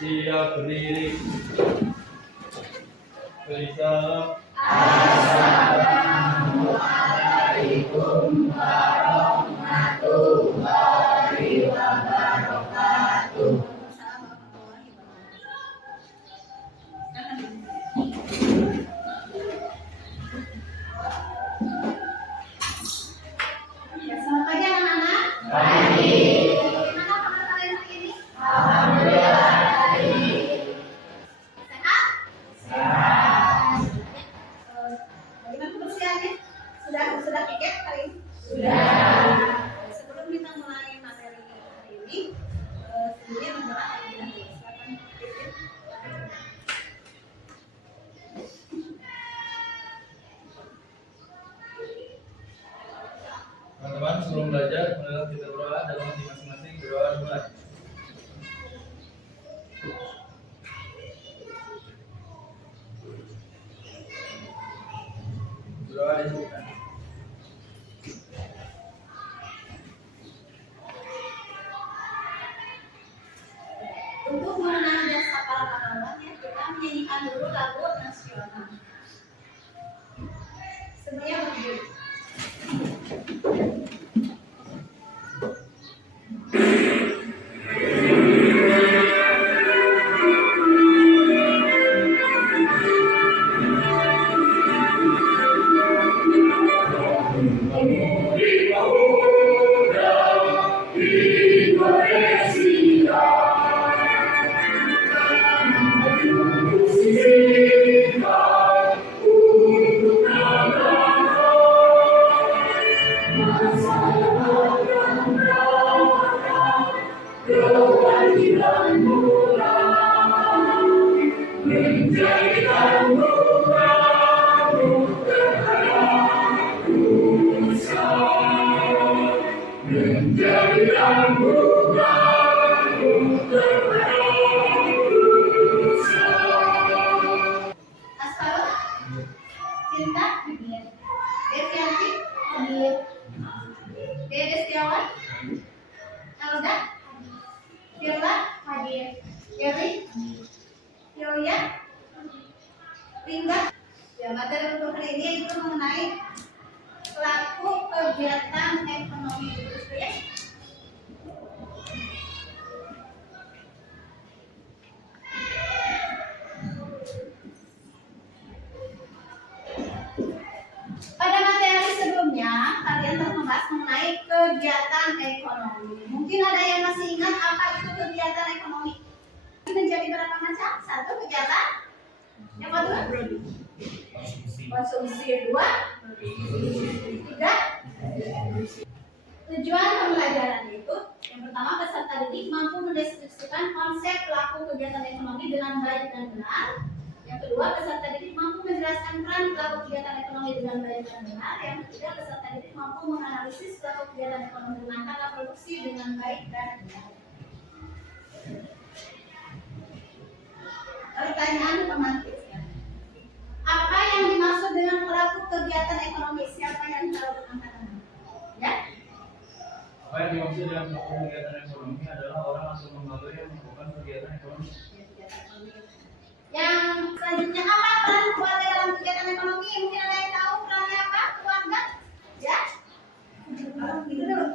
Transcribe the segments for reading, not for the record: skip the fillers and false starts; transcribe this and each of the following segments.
Siap berdiri. Salam. Assalamualaikum warahmatullahi wabarakatuh. Selamat pagi anak-anak. Pagi. Bagaimana kabar kalian hari ini? Alhamdulillah baik. Sehat? Sehat. Bagaimana kebersihannya? Sudah piket hari ini? Sudah. Sebelum kita mulai materi hari ini, sebelumnya berdoa terlebih dahulu. Silakan piket. Teman-teman, sebelum belajar, marilah kita berdoa dalam hati masing-masing. Berdoa dimulai. Berdoa disebutkan. Untuk mengenal jasa para pahlawannya, kita menyanyikan dulu lagu nasional. Semuanya berdiri. Asal Cinta hadir. Devianti hadir. Dede Setiawan Alda Firla hadir. Dewi Yoya Ringga. Ya, materi untuk hari ini itu mengenai pelaku kegiatan ekonomi itu ya. Pada materi sebelumnya, kalian telah membahas mengenai kegiatan ekonomi. Mungkin ada yang masih ingat apa itu kegiatan ekonomi? Menjadi berapa macam? Satu, kegiatan. Yang kedua, konsumsi. Dua, tiga. Tujuan pembelajaran itu, yang pertama, peserta didik mampu mendeskripsikan konsep pelaku kegiatan ekonomi dengan baik dan benar. Yang kedua, peserta didik mampu menjelaskan peran pelaku kegiatan ekonomi dengan baik dan benar. Yang ketiga, peserta didik mampu menganalisis pelaku kegiatan ekonomi dengan cara produksi dengan baik dan benar. Pertanyaan pemantik. Apa yang dimaksud dengan pelaku kegiatan ekonomi? Siapa yang tahu angkat tangan? Ya? Apa yang dimaksud dengan pelaku kegiatan ekonomi adalah orang atau lembaga yang melakukan kegiatan ekonomi. Yang selanjutnya, apa peran keluarga dalam kegiatan ekonomi? Mungkin ada yang tahu perannya apa? Keluarga? Ya? Gitu dulu.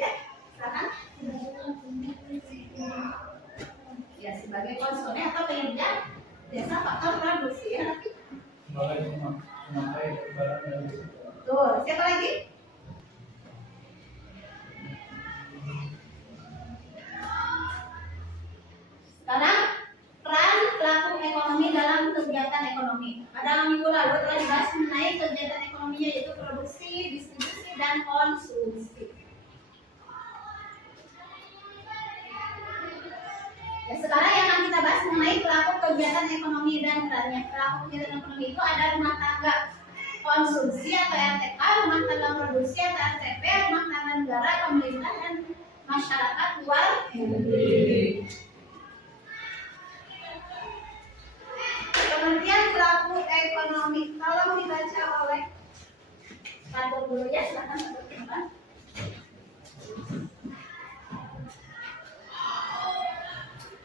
Ya? Silakan. Ya, sebagai konsumen atau penyedia jasa faktor produksi ya nanti. Sebagai pemakai barang dan jasa. Tuh, siapa lagi? Sekarang peran pelaku ekonomi dalam kegiatan ekonomi. Pada minggu lalu telah dibahas mengenai kegiatan ekonominya yaitu produksi, distribusi, dan konsumsi. Ya, sekarang yang akan kita bahas mengenai pelaku kegiatan ekonomi dan perannya. Pelaku kegiatan ekonomi itu ada rumah tangga konsumsi atau RTK, rumah tangga produksi atau RTP, rumah tangga negara, pemerintah, dan masyarakat luar negeri. Pengertian pelaku ekonomi tolong dibaca oleh satu guru ya, silakan satu teman.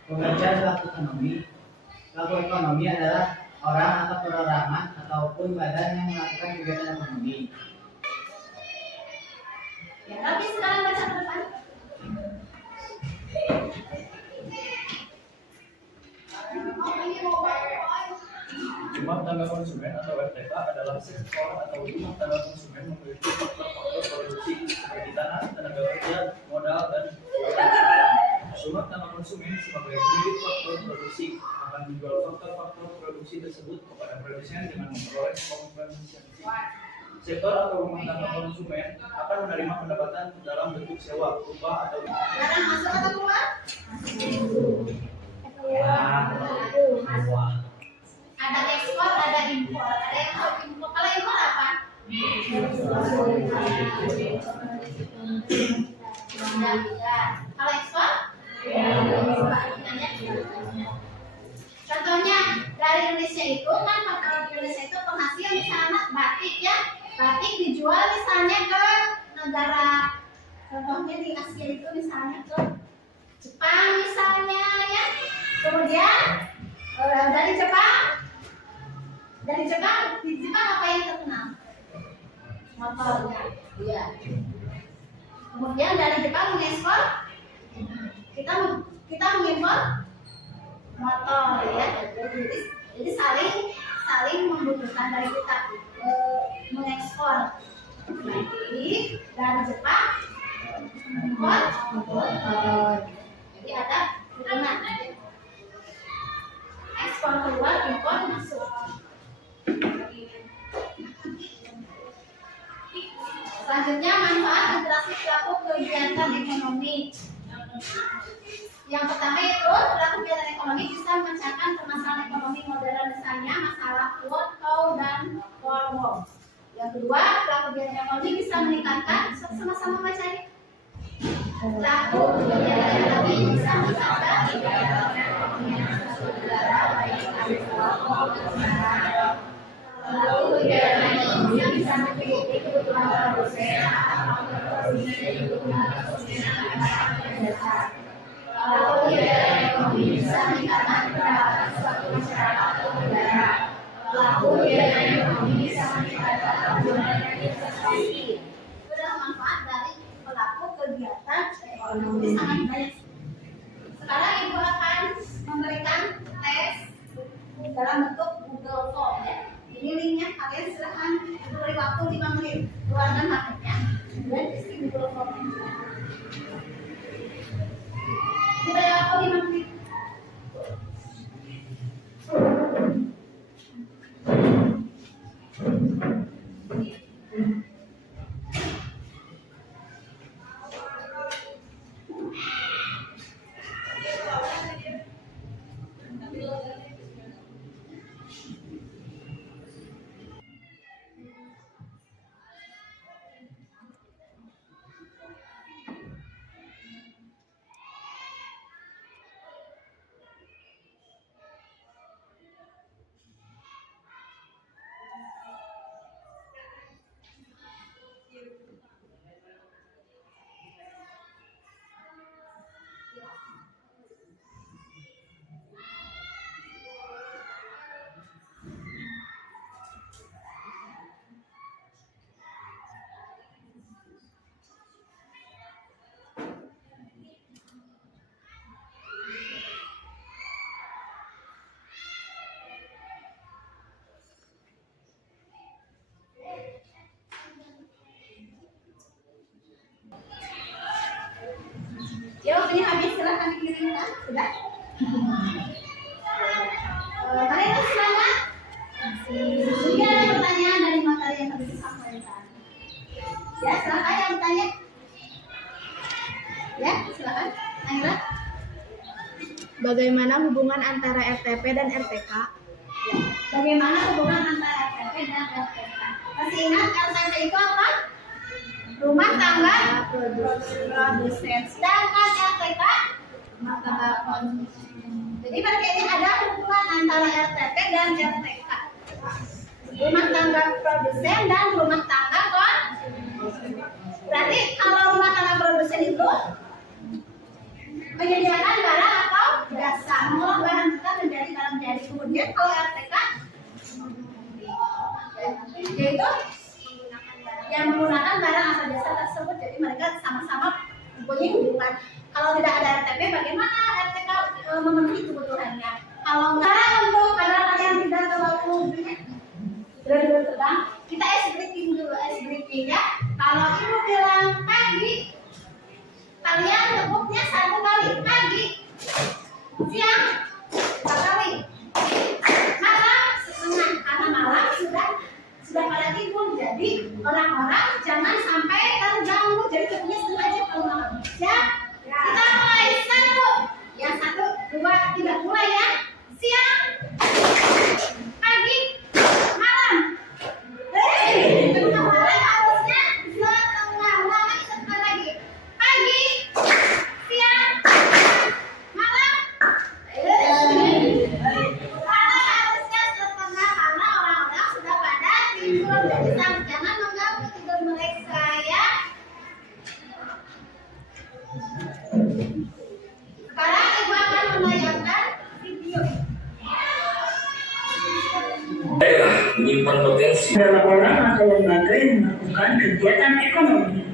Pengertian Kemudian pelaku ekonomi adalah orang atau perorangan ataupun badan yang melakukan kegiatan ekonomi. Ya, tapi sekarang baca ke depan. Rumah tangga konsumen atau RTK adalah sektor atau rumah tangga konsumen memiliki faktor-faktor produksi seperti tanah, tenaga kerja, modal, dan rumah tangga konsumen sebagai pemilik faktor produksi akan menjual faktor-faktor produksi tersebut kepada produsen dengan memperoleh kompensasi. Sektor atau rumah tangga konsumen akan menerima pendapatan dalam bentuk sewa, upah, atau Barang masuk atau keluar? Keluar. Ada ekspor, ada impor. Ada yang mau impor. Kalau impor apa? Kalau ekspor? Contohnya dari Indonesia itu kan kalau di Indonesia itu penghasil misalnya batik ya, batik dijual misalnya ke negara, contohnya di Asia itu misalnya ke Jepang misalnya ya, kemudian dari Jepang di Jepang apa yang terkenal? Motor ya, iya. Kemudian dari Jepang mengekspor, kita mengimpor motor ya. Jadi saling membutuhkan dari kita mengekspor. Jadi dari Jepang impor motor. Jadi ada hubungan ekspor keluar, impor masuk. Selanjutnya manfaat interaksi pelaku kegiatan ekonomi. Yang pertama itu pelaku kegiatan ekonomi bisa memecahkan permasalahan ekonomi modern, misalnya masalah workout dan forward. Yang kedua, pelaku kegiatan ekonomi bisa meningkatkan sama-sama baca ini. Pelaku kegiatan ekonomi bisa meningkatkan pelaku kegiatan ekonomi bisa mencukupi kebutuhan produsen pelaku kegiatan ekonomi bisa meningkatkan pendapatan suatu masyarakat atau negara. Pelaku kegiatan ekonomi bisa meningkatkan tabungan dan investasi. Sudah manfaat dari pelaku kegiatan ekonomi sangat banyak. Sekarang ibu akan memberikan tes dalam bentuk Google Form ya. Ini linknya, kalian silahkan beri waktu 5 menit, keluarkan HP-nya dan isi Google Form. Beri waktu 5 menit. Ya, waktunya habis, silahkan dikirimkan. Sudah? Kalian harus semangat. Jika ada pertanyaan dari materi yang tadi disampaikan, ya silahkan yang bertanya. Ya, silahkan. Naila. Bagaimana hubungan antara RTP dan RTK? Ya. Bagaimana hubungan antara RTP dan RTK? Masih ingat RTP itu apa? Rumah tangga produsen. Sedangkan RTK rumah tangga konsumsi. Jadi berarti ini ada hubungan antara RTP dan RTK. Rumah tangga produsen dan rumah tangga konsumsi. Berarti kalau rumah tangga produsen itu menyediakan barang atau jasa, Kemudian kalau RTK yaitu yang menggunakan barang atau jasa tersebut, jadi mereka sama-sama mempunyai hubungan. Kalau tidak ada RTP, bagaimana RTK memenuhi kebutuhannya? Kalau nggak, untuk kendaraan yang tidak terlalu terbang, kita ice breaking dulu, ice breaking ya. Kalau ibu bilang pagi, kalian tepuknya 1 kali pagi, siang 4 kali, malam setengah, karena malam sudah pada tidur. Jadi orang-orang jangan sampai terganggu. Jadi tepuknya setengah aja kalau malam. Siap? Kita mulai 1, yang 1, 2, 3 mulai ya. Siang, pagi, malam. Malam harusnya setengah, ulangi setengah lagi. Pagi, siang, malam. Malam harusnya setengah karena orang-orang sudah pada tidur. Jadi jangan mengganggu tidur mereka ya. Sekarang ibu akan menayangkan video. Menyimpan potensi adalah orang atau lembaga yang melakukan kegiatan ekonomi.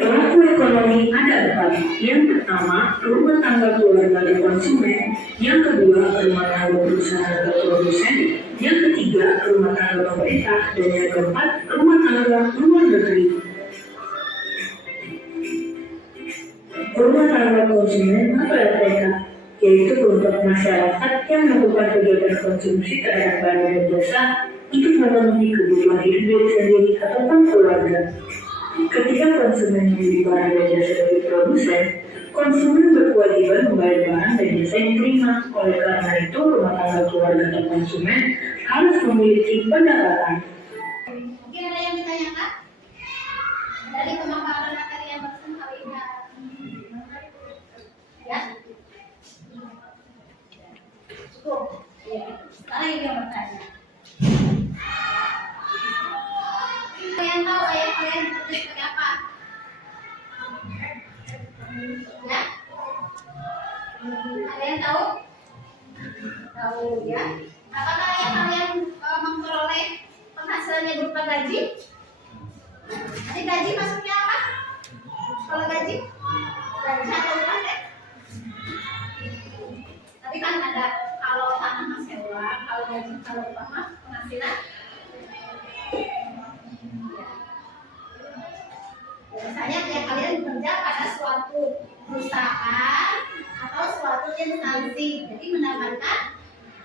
Pelaku ekonomi ada 4. Yang pertama, rumah tangga keluarga dan konsumen. Yang kedua, rumah tangga perusahaan atau produsen. Yang ketiga, rumah tangga pemerintah. Dan yang keempat, rumah tangga luar negeri. Rumah tangga konsumen atau RTK, yaitu kelompok masyarakat yang melakukan kegiatan konsumsi terhadap barang dan jasa untuk memenuhi kebutuhan hidup diri sendiri ataupun keluarga. Ketika konsumen membeli barang dan jasa dari produsen, konsumen berkewajiban membayar barang dan jasa yang diterima. Oleh karena itu, rumah tangga keluarga atau konsumen harus memiliki pendapatan. Mungkin ada yang ditanyakan dari pemaparan materi yang barusan kali ini ya. Cukup. Ya. Sekarang ini yang bertanya. Kalian tahu ayah kalian bekerja sebagai apa? Ya? Kalian tahu? Tahu ya? Apakah ayah kalian memperoleh penghasilannya berupa gaji? Nanti gaji maksudnya apa? Kalau gaji? Gaji atau upah ya? Tapi kan ada kalau tanah mas sewa, kalau gaji, kalau upah mas penghasilan. Misalnya ya kalian bekerja pada suatu perusahaan atau suatu instansi, jadi mendapatkan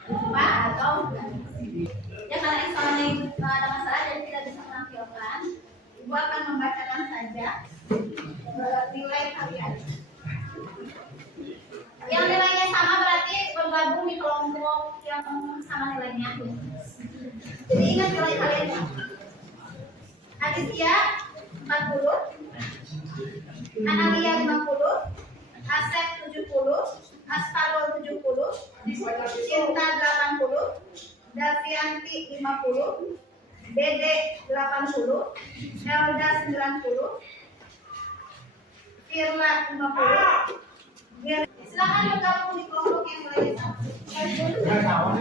upah atau gaji. Ya karena soalnya itu ada masalah jadi tidak bisa menampilkan, ibu akan membacakan saja nilai kalian. Yang nilainya sama berarti bergabung di kelompok yang sama nilainya. Jadi ingat nilai kalian. Aditya 40, Analia 50, Asep 70, Asparul 70, Cinta 80, Davianti 50, Dede 80, Elda 90, Firla 50. Silakan bergabung di kelompok yang lain. Sekarang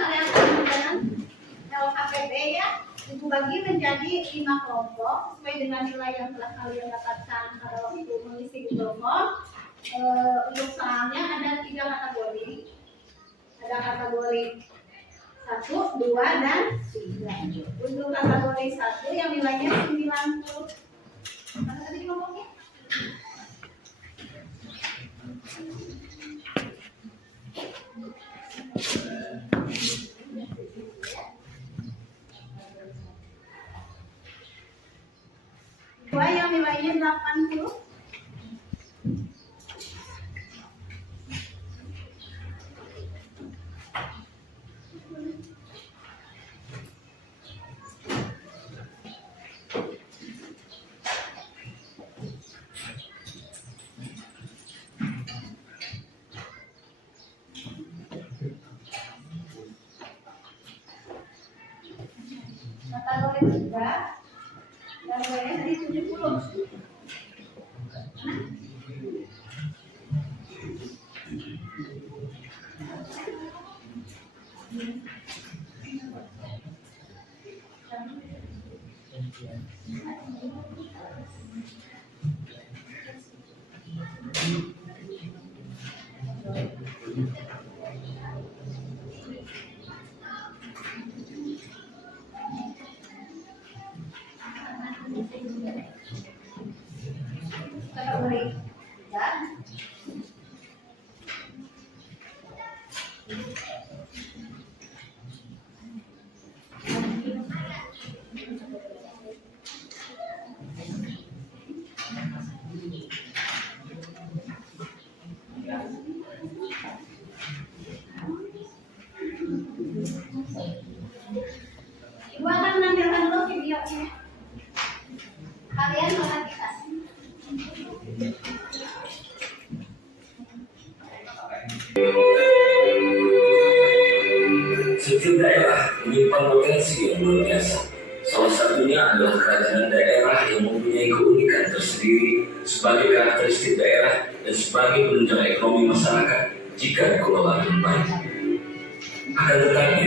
kalian akan menggunakan LKPD ya, dibagi menjadi 5 kelompok sesuai dengan nilai yang telah kalian dapatkan pada waktu mengisi Google Form. Untuk soalnya ada 3 kategori. Ada kategori 1, 2, dan 3. Untuk kategori 1 yang nilainya 90. Mana tadi kelompoknya? Dua yang nilainya 80. kategori 3 dan nilainya tadi 70. Kategori 3 Ibu akan menampilkan dulu videonya. Kalian perhatikan. Setiap daerah menyimpan potensi yang luar biasa. Salah satunya adalah kerajinan daerah yang mempunyai keunikan tersendiri sebagai karakteristik daerah dan sebagai penunjang ekonomi masyarakat jika dikelola dengan baik. Akan tetapi,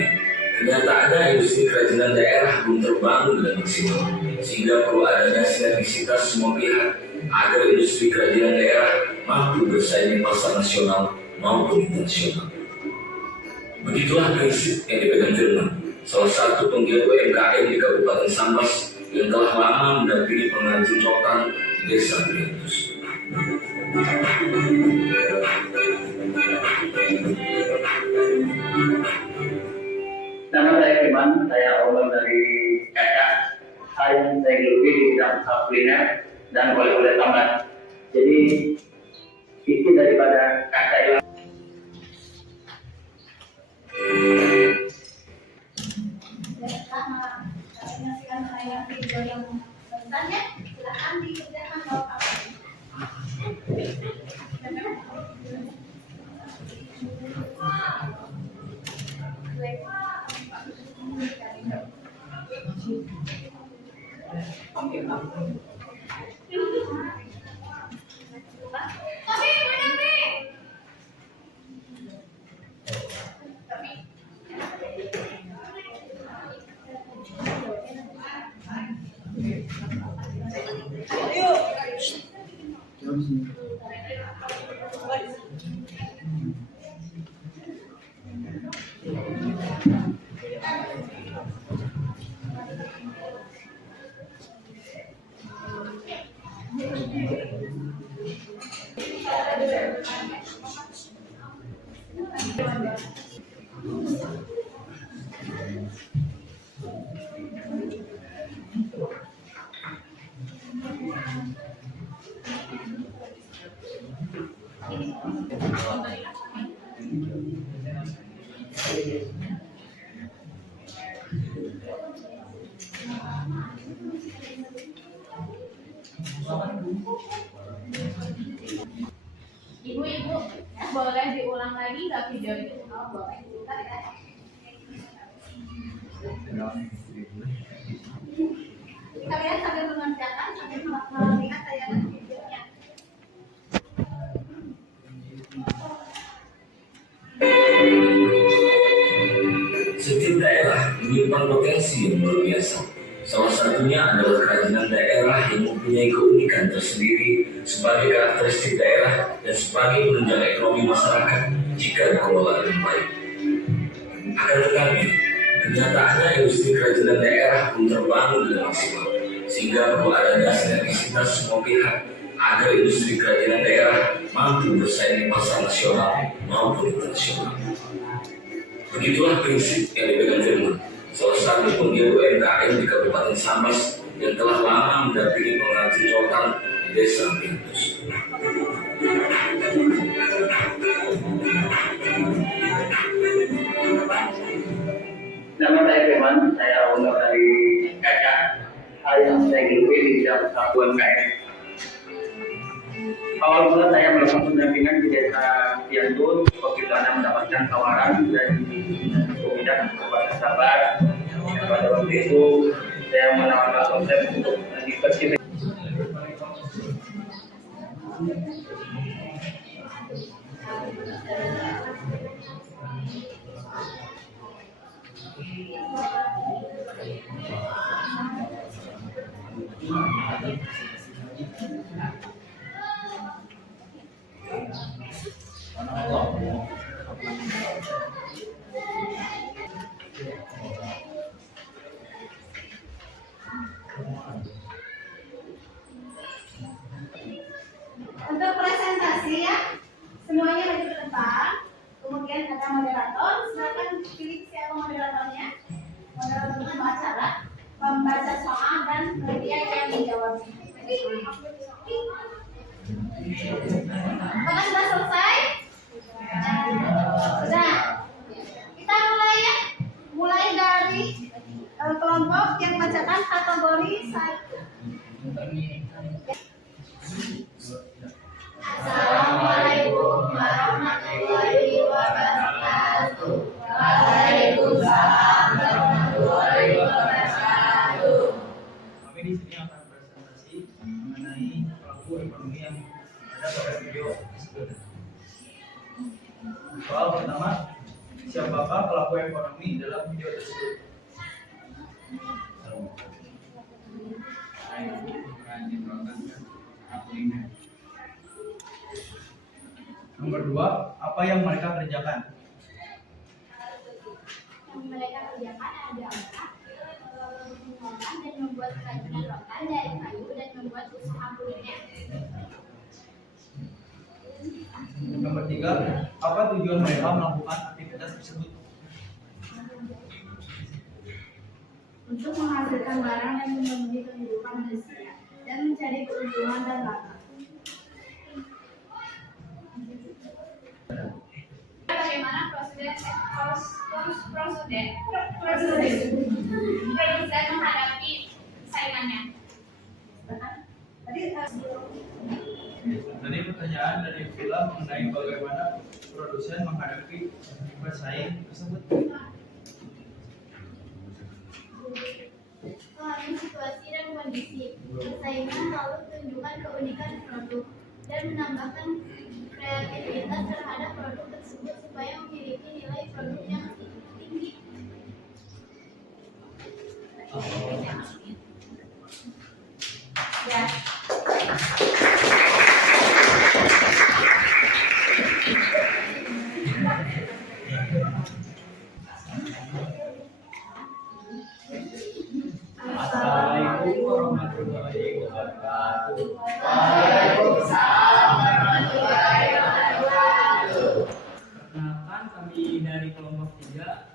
ternyata ada industri kerajinan daerah belum terbangun dengan maksimal, sehingga perlu adanya sinergisitas semua pihak agar industri kerajinan daerah mampu bersaing di pasar nasional maupun internasional. Begitulah prinsip yang dipegang Firman, salah satu penggiat UMKM di Kabupaten Sambas yang telah lama mendampingi pengrajin rotan di Desa Priantus. Nama saya Firman, saya owner dari Kakak. Saya geologi di bidang usaha kuliner dan oleh-oleh tambahan. Jadi isi daripada kakak itu. Setelah menyaksikan tayangan video yang bertanya, silakan dikerjakan jawab apa. Ibu-ibu, boleh diulang lagi nggak video itu? Oh, boleh. Bentar ya. Kalian sambil mengerjakan, sambil melihat tayangan videonya. Setiap daerah menyimpan potensi yang luar biasa. Salah satunya adalah kerajinan daerah yang mempunyai keunikan tersendiri sebagai karakteristik daerah dan sebagai penunjang ekonomi masyarakat jika dikelola dengan baik. Akan tetapi, kenyataannya industri kerajinan daerah belum terbangun dengan maksimal, sehingga perlu adanya sinergisitas semua pihak agar industri kerajinan daerah mampu bersaing di pasar nasional maupun internasional. Begitulah prinsip yang dipegang Firman, salah satu penggiat UMKM di Kabupaten Sambas yang telah lama mendampingi pengrajin rotan di Desa Priantus. Nama saya Firman, saya owner dari Kakak. Saya geologi di bidang usaha UMKM. Awal mula saya melakukan pendampingan di Desa Priantus, waktu itu Anda mendapatkan tawaran dari Bidang Kabupaten Sambas. Pada waktu itu saya menawarkan konsep untuk diversifikasi. Untuk presentasi ya, semuanya maju ke depan. Kemudian ada moderator, silakan pilih siapa moderatornya. Moderator pembacara, pembaca soal dan kemudian yang menjawabnya. Apakah sudah selesai? Sudah. Kita mulai ya. Mulai dari kelompok yang bacakan kategori 1. Assalamualaikum warahmatullahi wabarakatuh. Waalaikumsalam warahmatullahi wabarakatuh. Kami di sini akan presentasi mengenai pelaku ekonomi yang ada pada video tersebut. Soal pertama, siapakah pelaku ekonomi dalam video tersebut? Nomor 2, apa yang mereka kerjakan? Yang mereka kerjakan adalah mengembangkan dan membuat kerajinan rotan dari kayu dan membuat usaha kuliner. Nomor 3, apa tujuan mereka melakukan aktivitas tersebut? Untuk menghasilkan barang yang memenuhi kehidupan manusia dan mencari keuntungan dan laba. Bagaimana prosedur produsen menghadapi saingannya? Tadi pertanyaan dari film mengenai bagaimana produsen menghadapi pesaing tersebut. Memahami situasi dan kondisi persaingan, lalu tunjukkan keunikan produk dan menambahkan kreativitas terhadap produk tersebut supaya memiliki nilai produk yang tinggi. Ya. Assalamualaikum warahmatullahi wabarakatuh. Waalaikumsalam warahmatullahi wabarakatuh. Perkenalkan, kami dari kelompok 3.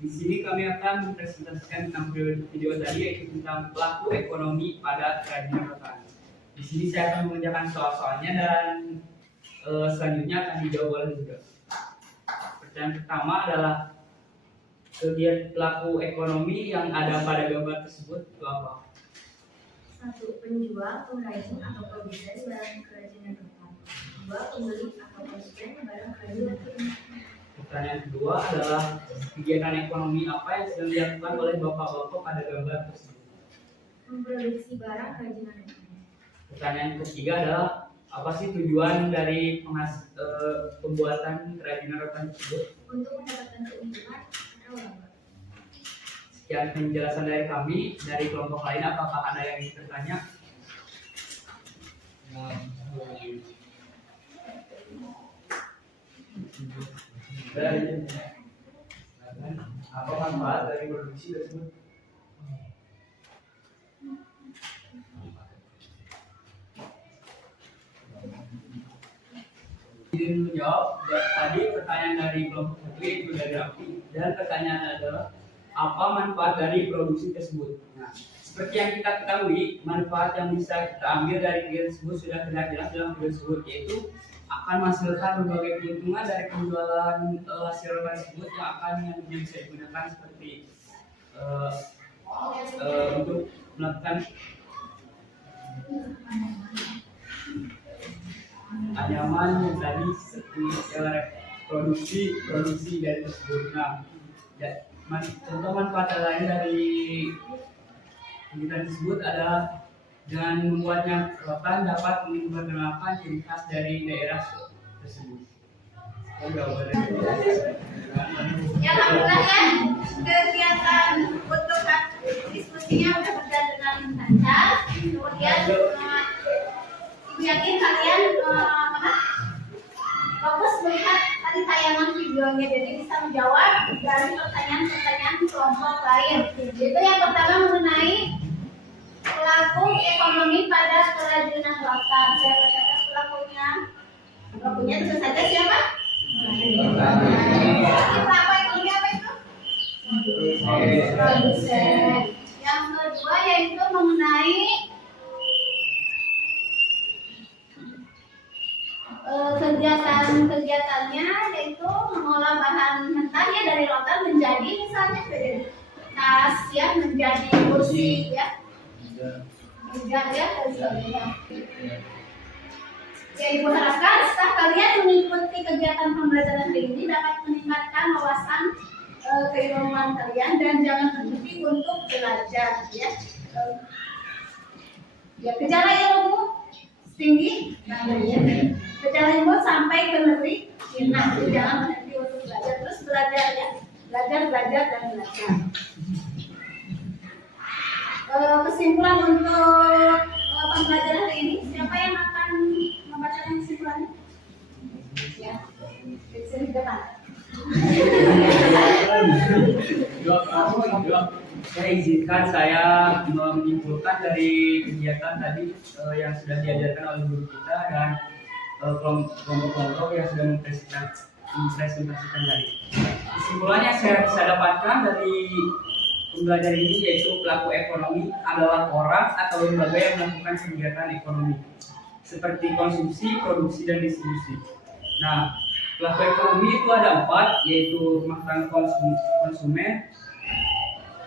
Di sini kami akan mempresentasikan tentang video tadi, yaitu tentang pelaku ekonomi pada kerajinan rotan. Di sini saya akan mengerjakan soal-soalnya dan selanjutnya akan dijawab oleh juga. Pertanyaan pertama adalah kegiatan pelaku ekonomi yang ada pada gambar tersebut itu apa? 1. Penjual, pengrajin atau produsen barang kerajinan rotan. 2. Pembeli atau konsumen barang kerajinan rotan. Pertanyaan kedua adalah kegiatan ekonomi apa yang sedang dilakukan oleh bapak-bapak pada gambar tersebut? Memproduksi barang kerajinan rotan. Pertanyaan ketiga adalah apa sih tujuan dari pembuatan kerajinan rotan tersebut? Untuk mendapatkan keuntungan atau laba. Sekian penjelasan dari kami. Dari kelompok lain, apakah ada yang ingin bertanya? Apa manfaat dari produksi tersebut? Izin menjawab. Tadi pertanyaan dari kelompok 1 itu dari Rafi, dan pertanyaan adalah apa manfaat dari produksi tersebut. Nah, seperti yang kita ketahui, manfaat yang bisa kita ambil dari kegiatan tersebut sudah terlihat jelas dalam video tersebut, yaitu akan menghasilkan berbagai keuntungan dari penjualan hasil rotan tersebut yang akan bisa digunakan seperti untuk melakukan anyaman yang tadi seperti produksi dari tersebut. Nah, contoh manfaat lain dari Kegiatan tersebut adalah dengan membuatnya relevan dapat memperkenalkan ciri khas dari daerah tersebut. Ya, alhamdulillah ya, kegiatan untuk diskusinya udah berjalan dengan lancar. Kemudian yakin kalian fokus melihat tadi tayangan videonya, jadi bisa menjawab dari pertanyaan-pertanyaan kelompok lain. Itu yang pertama mengenai pelaku ekonomi pada kerajinan rotan. Saya bacakan pelakunya tentu saja siapa? Pelaku ekonomi apa itu? Produsen. Yang kedua yaitu mengenai kegiatannya, yaitu mengolah bahan mentahnya dari rotan menjadi misalnya menjadi tas ya, menjadi kursi ya, meja ya, dan sebagainya. Ya, ibu harapkan setelah kalian mengikuti kegiatan pembelajaran hari ini dapat meningkatkan wawasan keilmuan kalian dan jangan berhenti untuk belajar ya. Ya, kejar ilmu tinggi, kejar ilmu sampai ke negeri. Nah, jangan berhenti untuk belajar, terus belajar ya, belajar dan belajar. Kesimpulan untuk pembelajaran hari ini, siapa yang akan membacakan kesimpulannya? Ya, di sini depan. Saya izinkan saya menyimpulkan dari kegiatan tadi yang sudah diajarkan oleh guru kita dan kelompok-kelompok yang sudah mempresentasikan tadi. Kesimpulannya saya bisa dapatkan dari pembelajaran ini yaitu pelaku ekonomi adalah orang atau lembaga yang melakukan kegiatan ekonomi seperti konsumsi, produksi, dan distribusi. Nah, pelaku ekonomi itu ada 4, yaitu rumah tangga konsumen,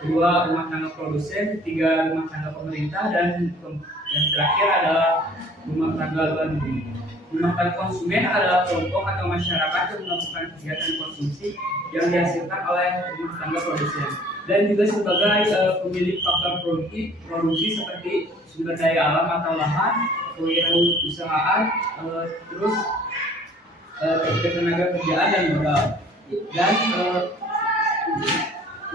kedua rumah tangga produsen, ketiga rumah tangga pemerintah, dan yang terakhir adalah rumah tangga luar negeri. Rumah tangga konsumen adalah kelompok atau masyarakat yang melakukan kegiatan konsumsi yang dihasilkan oleh rumah tangga produsen dan juga sebagai pemilik faktor produksi seperti sumber daya alam atau lahan, kewirausahaan, terus tenaga kerjaan dan modal. Dan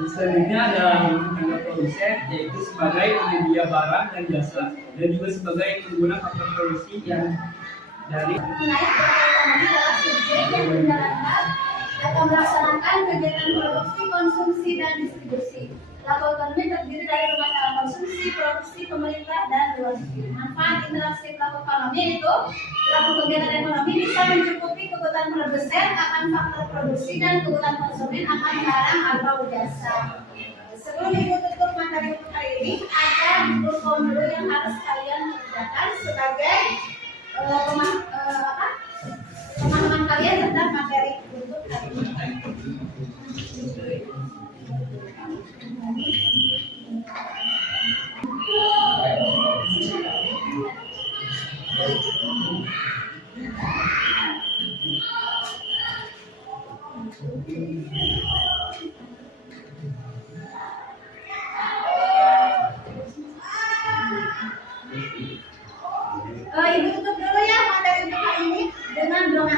selanjutnya adalah rumah tangga produsen, yaitu sebagai penyedia barang dan jasa dan juga sebagai pengguna faktor produksi yang dari Ekonomi adalah subjek yang menjalankan atau melaksanakan kegiatan produksi, konsumsi, dan distribusi. Pelaku ekonomi terdiri dari rumah tangga konsumsi, produksi, pemerintah, dan luar negeri. Manfaat interaksi pelaku ekonomi itu pelaku kegiatan ekonomi bisa mencukupi kebutuhan produsen akan faktor produksi dan kebutuhan konsumen akan barang atau jasa. Sebelum ibu tutup materi hari ini, ada dulu yang harus kalian kerjakan sebagai pemahaman kalian tentang materi untuk hari ini. Ibu tutup dulu ya materi untuk hari ini dengan doa.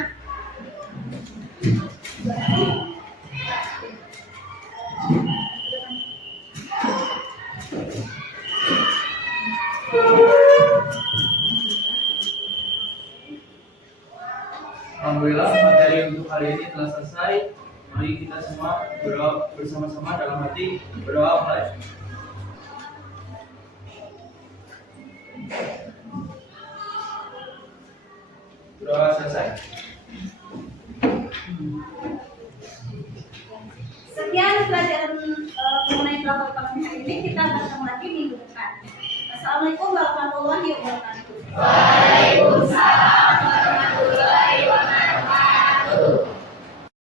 Alhamdulillah materi untuk hari ini telah selesai. Mari kita semua berdoa bersama-sama dalam hati, berdoa mulai. Doa selesai. Sekian pelajaran mengenai pelaku ekonomi hari ini. Kita bertemu lagi minggu depan. Assalamualaikum warahmatullahi wabarakatuh. Waalaikumsalam.